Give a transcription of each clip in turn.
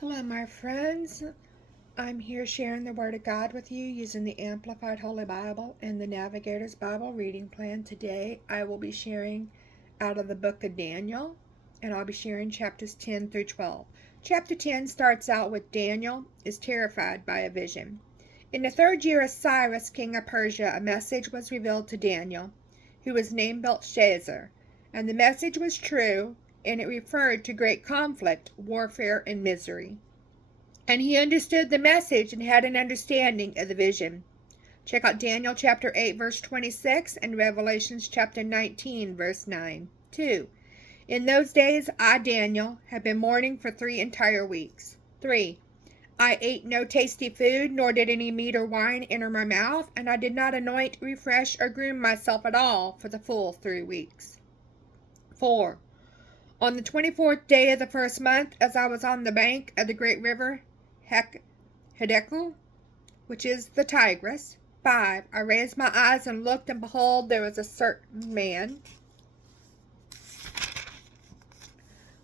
Hello, my friends. I'm here sharing the Word of God with you using the Amplified Holy Bible and the Navigator's Bible reading plan. Today, I will be sharing out of the book of Daniel, and I'll be sharing chapters 10 through 12. Chapter 10 starts out with Daniel is terrified by a vision. In the third year of Cyrus, king of Persia, a message was revealed to Daniel, who was named Belshazzar, and the message was true, and it referred to great conflict, warfare, and misery. And he understood the message and had an understanding of the vision. Check out Daniel chapter 8, verse 26, and Revelations chapter 19, verse 9. 2. In those days, I, Daniel, have been mourning for 3 entire weeks. 3. I ate no tasty food, nor did any meat or wine enter my mouth, and I did not anoint, refresh, or groom myself at all for the full 3 weeks. 4. On the 24th day of the first month, as I was on the bank of the great river Hiddekel, which is the Tigris. 5. I raised my eyes and looked, and behold, there was a certain man,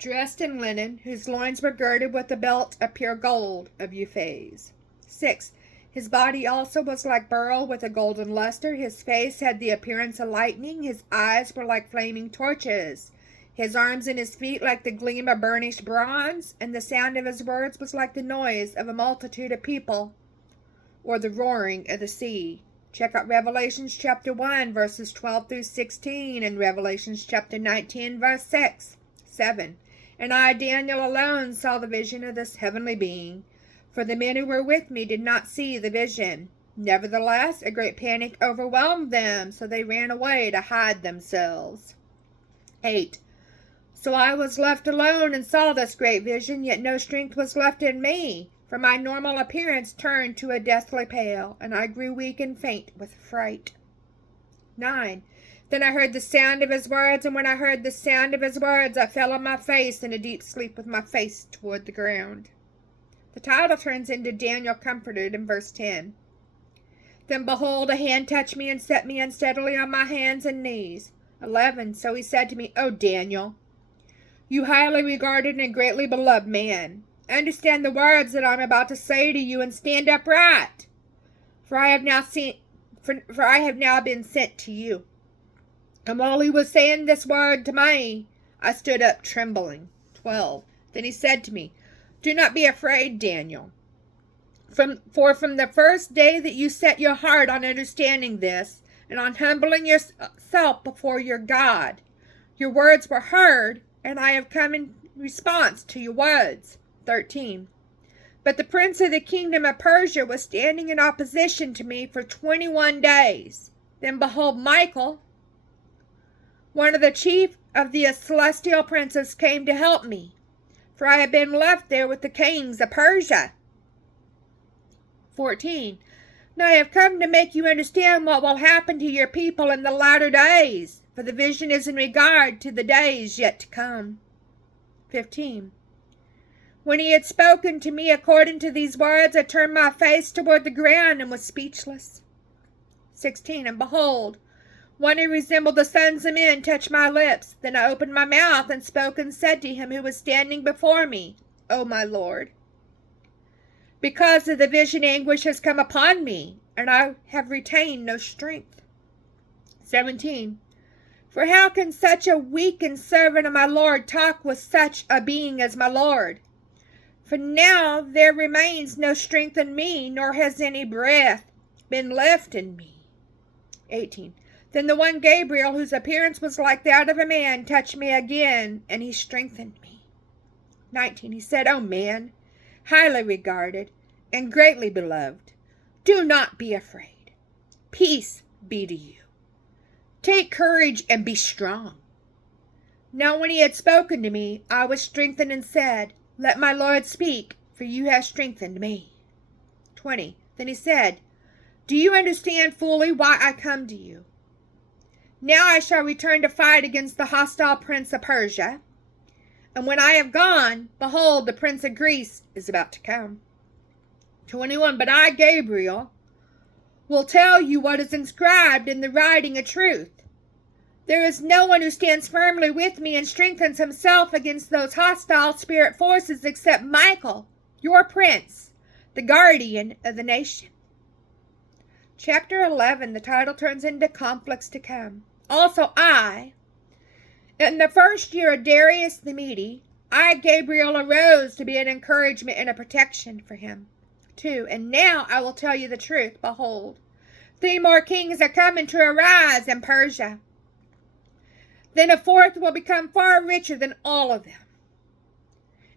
dressed in linen, whose loins were girded with a belt of pure gold of Euphase. 6. His body also was like beryl with a golden luster. His face had the appearance of lightning. His eyes were like flaming torches. His arms and his feet like the gleam of burnished bronze, and the sound of his words was like the noise of a multitude of people, or the roaring of the sea. Check out Revelations chapter 1, verses 12 through 16, and Revelations chapter 19, verse 6. 7. And I, Daniel, alone saw the vision of this heavenly being, for the men who were with me did not see the vision. Nevertheless, a great panic overwhelmed them, so they ran away to hide themselves. 8. So I was left alone and saw this great vision, yet no strength was left in me, for my normal appearance turned to a deathly pale, and I grew weak and faint with fright. 9. Then I heard the sound of his words, and when I heard the sound of his words, I fell on my face in a deep sleep with my face toward the ground. The title turns into Daniel Comforted in verse 10. Then behold, a hand touched me and set me unsteadily on my hands and knees. 11. So he said to me, O Daniel, you highly regarded and greatly beloved man, understand the words that I am about to say to you and stand upright, for I have now been sent to you. And while he was saying this word to me, I stood up trembling. 12. Then he said to me, do not be afraid, Daniel. For from the first day that you set your heart on understanding this, and on humbling yourself before your God, your words were heard, and I have come in response to your words. 13. But the prince of the kingdom of Persia was standing in opposition to me for 21 days. Then behold, Michael, one of the chief of the celestial princes, came to help me, for I had been left there with the kings of Persia. 14. Now I have come to make you understand what will happen to your people in the latter days, for the vision is in regard to the days yet to come. 15. When he had spoken to me according to these words, I turned my face toward the ground and was speechless. 16. And behold, one who resembled the sons of men touched my lips. Then I opened my mouth and spoke and said to him who was standing before me, O my Lord, because of the vision, anguish has come upon me, and I have retained no strength. 17. For how can such a weakened servant of my Lord talk with such a being as my Lord? For now there remains no strength in me, nor has any breath been left in me. 18. Then the one Gabriel, whose appearance was like that of a man, touched me again, and he strengthened me. 19. He said, O man, highly regarded and greatly beloved, do not be afraid. Peace be to you. Take courage and be strong. Now when he had spoken to me, I was strengthened and said, let my Lord speak, for you have strengthened me. 20. Then he said, do you understand fully why I come to you? Now I shall return to fight against the hostile prince of Persia. And when I have gone, behold, the prince of Greece is about to come. 21. But I, Gabriel, will tell you what is inscribed in the writing of truth. There is no one who stands firmly with me and strengthens himself against those hostile spirit forces except Michael, your prince, the guardian of the nation. Chapter 11, the title turns into conflicts to come. Also in the first year of Darius the Mede, I, Gabriel, arose to be an encouragement and a protection for him. 2. And now I will tell you the truth. Behold, 3 more kings are coming to arise in Persia. Then a fourth will become far richer than all of them.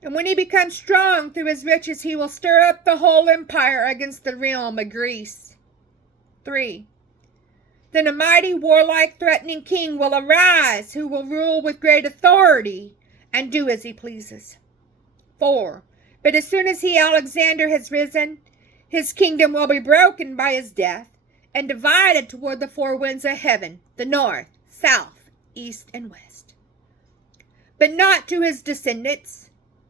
And when he becomes strong through his riches, he will stir up the whole empire against the realm of Greece. 3. Then a mighty, warlike, threatening king will arise, who will rule with great authority and do as he pleases. 4. But as soon as he, Alexander, has risen, his kingdom will be broken by his death and divided toward the 4 winds of heaven, the north, south, east, and west. But not to his descendants,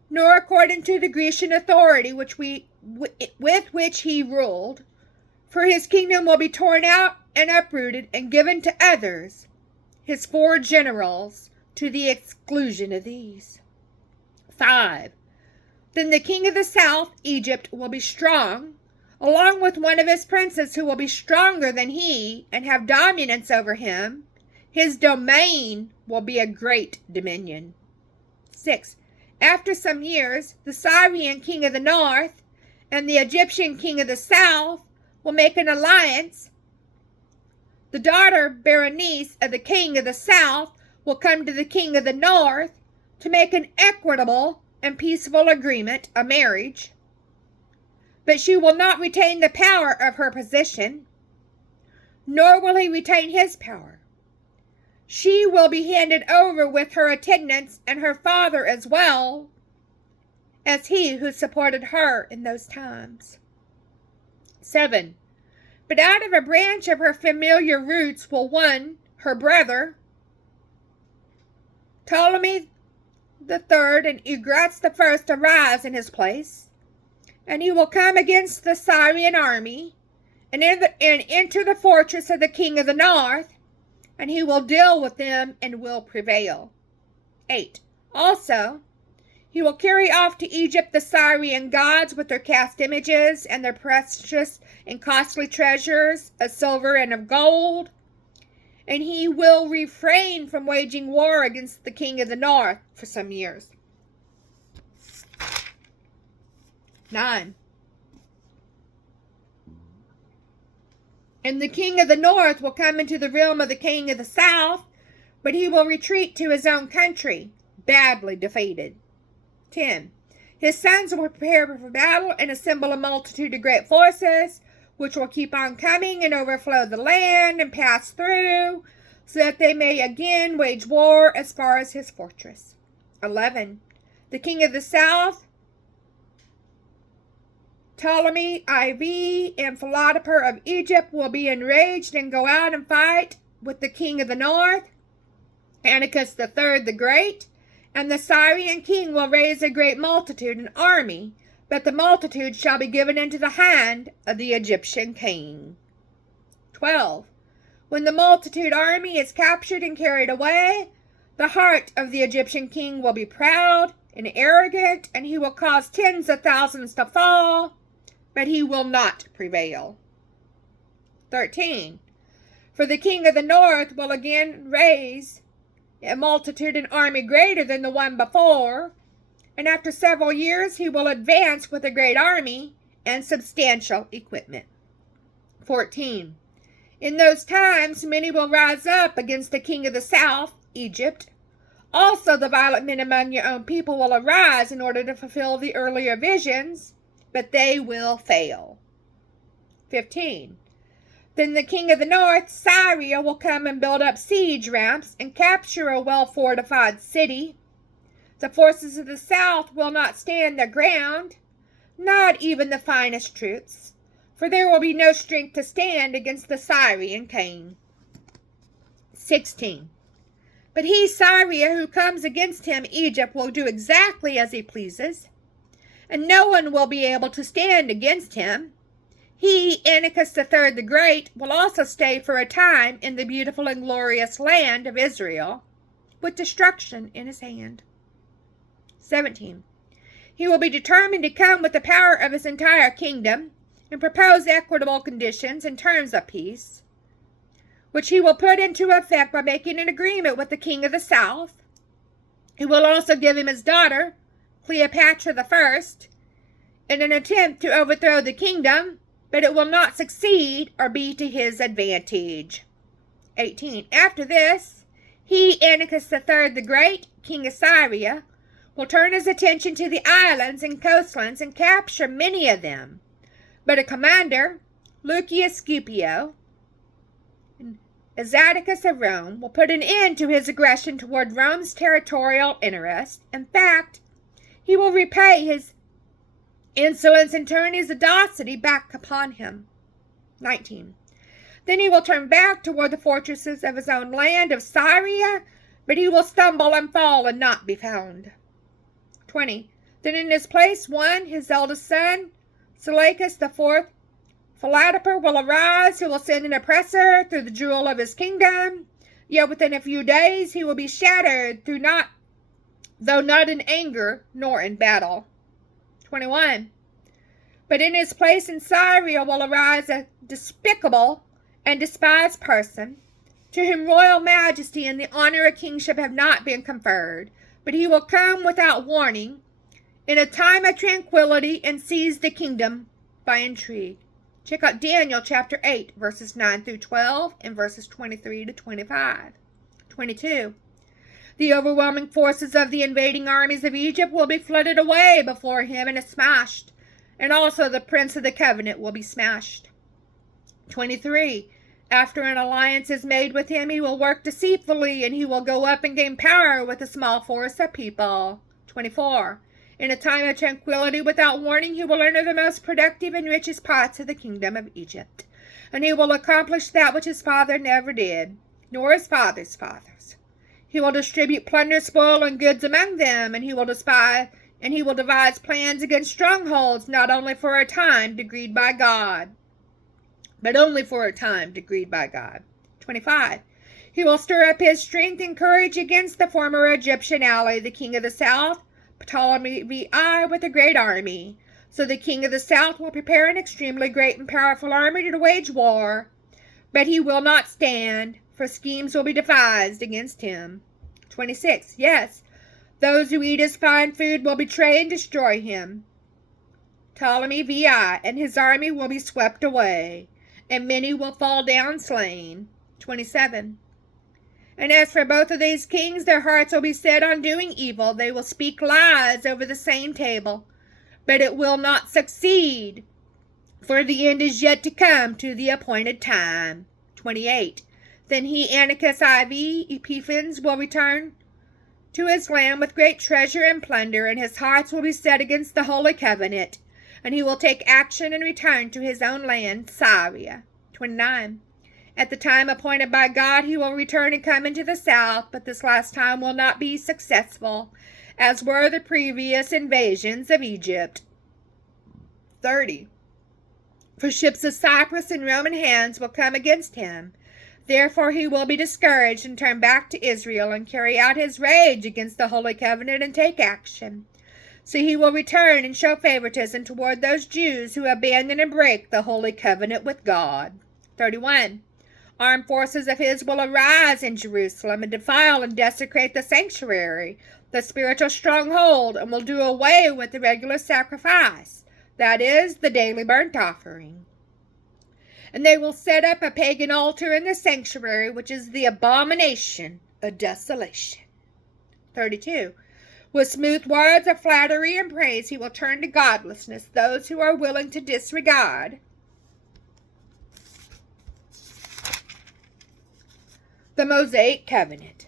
nor according to the Grecian authority with which he ruled, for his kingdom will be torn out and uprooted and given to others, his 4 generals, to the exclusion of these. 5. Then the king of the south, Egypt, will be strong, along with one of his princes who will be stronger than he and have dominance over him. His domain will be a great dominion. 6. After some years, the Syrian king of the north and the Egyptian king of the south will make an alliance. The daughter Berenice of the king of the south will come to the king of the north to make an equitable and peaceful agreement, a marriage. But she will not retain the power of her position, nor will he retain his power. She will be handed over with her attendants and her father as well as he who supported her in those times. 7. But out of a branch of her familiar roots will one, her brother, Ptolemy the third and Eugrates the first, arise in his place, and he will come against the Syrian army and enter the fortress of the king of the north, and he will deal with them and will prevail. 8. Also, he will carry off to Egypt the Syrian gods with their cast images and their precious and costly treasures of silver and of gold, and he will refrain from waging war against the king of the north for some years. 9. And the king of the north will come into the realm of the king of the south, but he will retreat to his own country, badly defeated. 10. His sons will prepare for battle and assemble a multitude of great forces, which will keep on coming and overflow the land and pass through, so that they may again wage war as far as his fortress. 11. The king of the south, Ptolemy IV, and Philopater of Egypt will be enraged and go out and fight with the king of the north, Antiochus III the Great, and the Syrian king will raise a great multitude, an army, but the multitude shall be given into the hand of the Egyptian king. 12. When the multitude army is captured and carried away, the heart of the Egyptian king will be proud and arrogant, and he will cause tens of thousands to fall, but he will not prevail. 13. For the king of the north will again raise a multitude and army greater than the one before, and after several years he will advance with a great army and substantial equipment. 14. In those times many will rise up against the king of the south, Egypt. Also the violent men among your own people will arise in order to fulfill the earlier visions, but they will fail. 15. Then the king of the north, Syria, will come and build up siege ramps and capture a well-fortified city. The forces of the south will not stand their ground, not even the finest troops, for there will be no strength to stand against the Syrian king. 16. But he, Syria, who comes against him, Egypt, will do exactly as he pleases, and no one will be able to stand against him. He, Antiochus III the Great, will also stay for a time in the beautiful and glorious land of Israel, with destruction in his hand. 17. He will be determined to come with the power of his entire kingdom and propose equitable conditions and terms of peace, which he will put into effect by making an agreement with the king of the south. He will also give him his daughter, Cleopatra I, in an attempt to overthrow the kingdom, but it will not succeed or be to his advantage. 18. After this, he, Antiochus III the Great, king of Syria, will turn his attention to the islands and coastlands and capture many of them. But a commander, Lucius Scipio, Azatticus of Rome, will put an end to his aggression toward Rome's territorial interest. In fact, he will repay his insolence and turn his audacity back upon him. 19. Then he will turn back toward the fortresses of his own land of Syria, but he will stumble and fall and not be found. 20. Then in his place one, his eldest son, Seleucus IV, Philopator, will arise, who will send an oppressor through the jewel of his kingdom. Yet within a few days he will be shattered, though not in anger nor in battle. 21. But in his place in Syria will arise a despicable and despised person, to whom royal majesty and the honor of kingship have not been conferred. But he will come without warning, in a time of tranquility, and seize the kingdom by intrigue. Check out Daniel chapter 8, verses 9 through 12, and verses 23 to 25. 22. The overwhelming forces of the invading armies of Egypt will be flooded away before him and is smashed, and also the prince of the covenant will be smashed. 23. After an alliance is made with him, he will work deceitfully, and he will go up and gain power with a small force of people. 24. In a time of tranquility, without warning, he will enter the most productive and richest parts of the kingdom of Egypt, and he will accomplish that which his father never did, nor his father's fathers. He will distribute plunder, spoil, and goods among them, and he will devise plans against strongholds, not only for a time decreed by God, but only for a time decreed by God. 25. He will stir up his strength and courage against the former Egyptian ally, the king of the south, Ptolemy VI, with a great army. So the king of the south will prepare an extremely great and powerful army to wage war, but he will not stand, for schemes will be devised against him. 26. Yes, those who eat his fine food will betray and destroy him. Ptolemy VI and his army will be swept away, and many will fall down slain. 27. And as for both of these kings, their hearts will be set on doing evil. They will speak lies over the same table, but it will not succeed, for the end is yet to come to the appointed time. 28. Then he, Antiochus IV Epiphanes, will return to his land with great treasure and plunder, and his hearts will be set against the holy covenant, and he will take action and return to his own land, Syria. 29. At the time appointed by God, he will return and come into the south, but this last time will not be successful, as were the previous invasions of Egypt. 30. For ships of Cyprus and Roman hands will come against him. Therefore he will be discouraged and turn back to Israel and carry out his rage against the Holy Covenant and take action. So he will return and show favoritism toward those Jews who abandon and break the Holy Covenant with God. 31. Armed forces of his will arise in Jerusalem and defile and desecrate the sanctuary, the spiritual stronghold, and will do away with the regular sacrifice, that is, the daily burnt offering. And they will set up a pagan altar in the sanctuary, which is the abomination of desolation. 32. With smooth words of flattery and praise, he will turn to godlessness those who are willing to disregard the Mosaic covenant.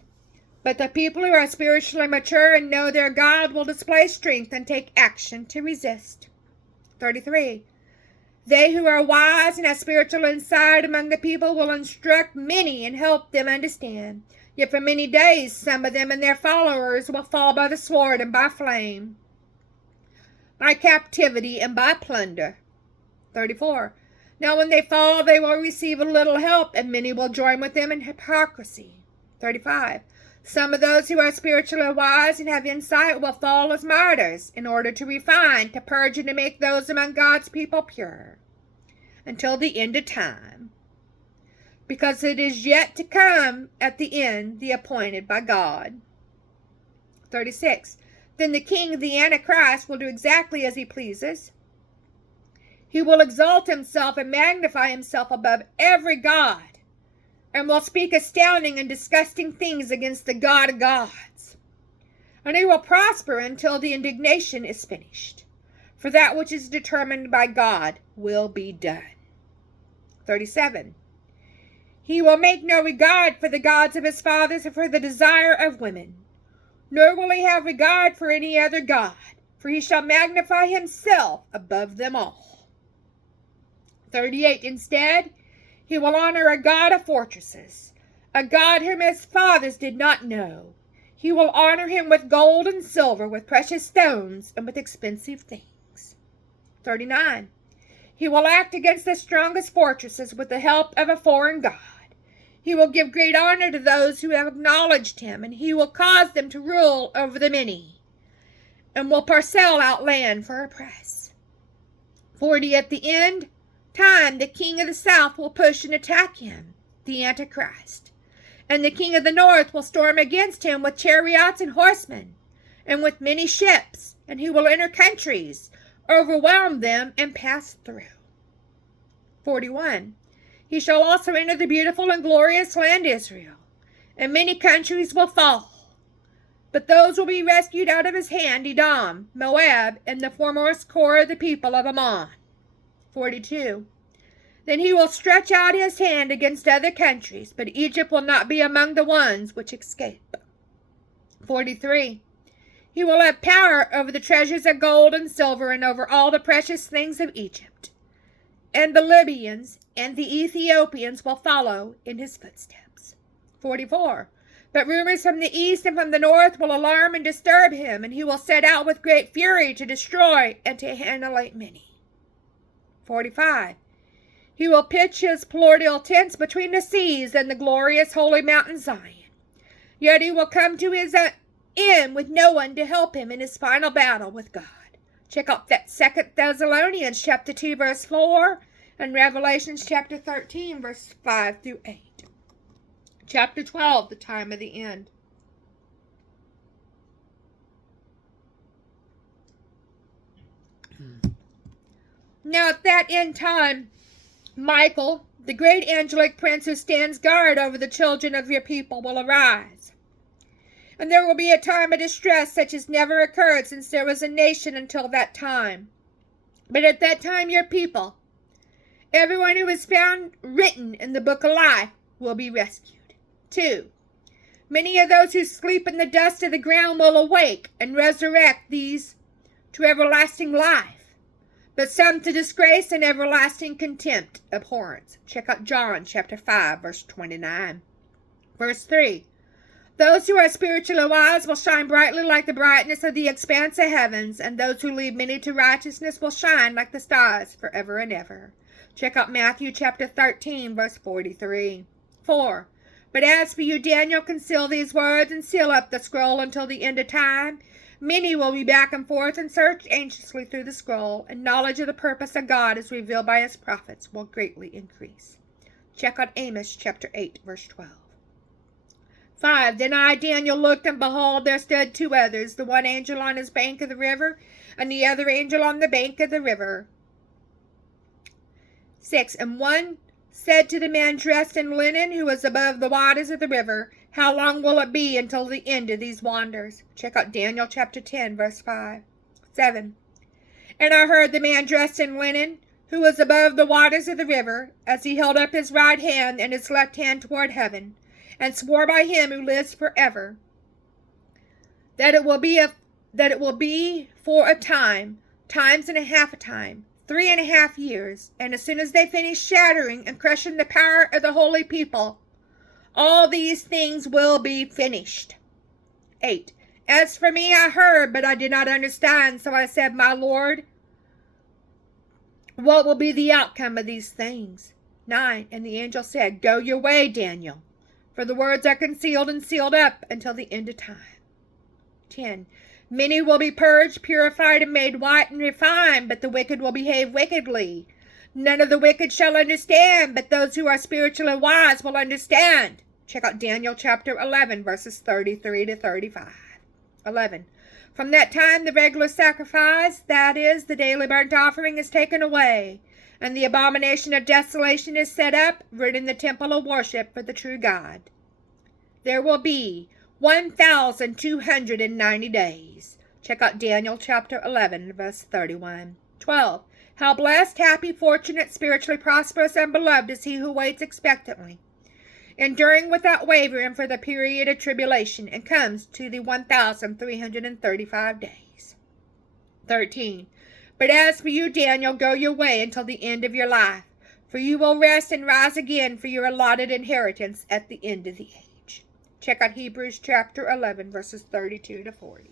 But the people who are spiritually mature and know their God will display strength and take action to resist. 33. They who are wise and have spiritual insight among the people will instruct many and help them understand. Yet for many days some of them and their followers will fall by the sword and by flame, by captivity and by plunder. 34. Now when they fall, they will receive a little help, and many will join with them in hypocrisy. 35. Some of those who are spiritually wise and have insight will fall as martyrs in order to refine, to purge, and to make those among God's people pure until the end of time, because it is yet to come at the end, the appointed by God. 36. Then the king, the Antichrist, will do exactly as he pleases. He will exalt himself and magnify himself above every god, and will speak astounding and disgusting things against the God of gods. And he will prosper until the indignation is finished, for that which is determined by God will be done. 37. He will make no regard for the gods of his fathers or for the desire of women, nor will he have regard for any other god, for he shall magnify himself above them all. 38. Instead, he will honor a god of fortresses, a god whom his fathers did not know. He will honor him with gold and silver, with precious stones, and with expensive things. 39. He will act against the strongest fortresses with the help of a foreign god. He will give great honor to those who have acknowledged him, and he will cause them to rule over the many, and will parcel out land for a price. 40. At the end time, the king of the south will push and attack him, the Antichrist, and the king of the north will storm against him with chariots and horsemen, and with many ships, and he will enter countries, overwhelm them, and pass through. 41. He shall also enter the beautiful and glorious land Israel, and many countries will fall, but those will be rescued out of his hand: Edom, Moab, and the foremost core of the people of Ammon. 42. Then he will stretch out his hand against other countries, but Egypt will not be among the ones which escape. 43. He will have power over the treasures of gold and silver, and over all the precious things of Egypt. And the Libyans and the Ethiopians will follow in his footsteps. 44. But rumors from the east and from the north will alarm and disturb him, and he will set out with great fury to destroy and to annihilate many. 45. He will pitch his palatial tents between the seas and the glorious holy mountain Zion. Yet he will come to his end with no one to help him in his final battle with God. Check out that 2 Thessalonians chapter 2 verse 4 and Revelations chapter 13 verse 5 through 8. Chapter 12, the time of the end. Now at that end time, Michael, the great angelic prince who stands guard over the children of your people, will arise. And there will be a time of distress such as never occurred since there was a nation until that time. But at that time your people, everyone who is found written in the book of life, will be rescued. 2. Many of those who sleep in the dust of the ground will awake and resurrect, these to everlasting life, but some to disgrace and everlasting contempt, abhorrence. Check out John chapter 5 verse 29. Verse 3. Those who are spiritually wise will shine brightly like the brightness of the expanse of heavens, and those who lead many to righteousness will shine like the stars forever and ever. Check out Matthew chapter 13 verse 43. 4. But as for you, Daniel, conceal these words and seal up the scroll until the end of time. Many will be back and forth and search anxiously through the scroll, and knowledge of the purpose of God as revealed by his prophets will greatly increase. Check out Amos chapter 8 verse 12. 5. Then I, Daniel, looked, and behold, there stood 2 others, the one angel on his bank of the river, and the other angel on the bank of the river. 6. And one said to the man dressed in linen who was above the waters of the river, how long will it be until the end of these wonders? Check out Daniel chapter 10 verse 5. 7. And I heard the man dressed in linen who was above the waters of the river, as he held up his right hand and his left hand toward heaven, and swore by him who lives forever, that it will be for a time, times and a half a time, 3.5 years, and as soon as they finish shattering and crushing the power of the holy people, all these things will be finished. 8. As for me, I heard, but I did not understand, so I said, my Lord, what will be the outcome of these things? 9. And the angel said, go your way, Daniel, For the words are concealed and sealed up until the end of time. 10. Many will be purged, purified, and made white and refined, but the wicked will behave wickedly. None of the wicked shall understand, but those who are spiritually wise will understand. Check out Daniel chapter 11, verses 33 to 35. 11. From that time the regular sacrifice, that is, the daily burnt offering, is taken away, and the abomination of desolation is set up, written in the temple of worship for the true God. There will be 1,290 days. Check out Daniel chapter 11, verse 31. 12. How blessed, happy, fortunate, spiritually prosperous, and beloved is he who waits expectantly, enduring without wavering for the period of tribulation, and comes to the 1,335 days. 13. But as for you, Daniel, go your way until the end of your life, for you will rest and rise again for your allotted inheritance at the end of the age. Check out Hebrews chapter 11, verses 32 to 40.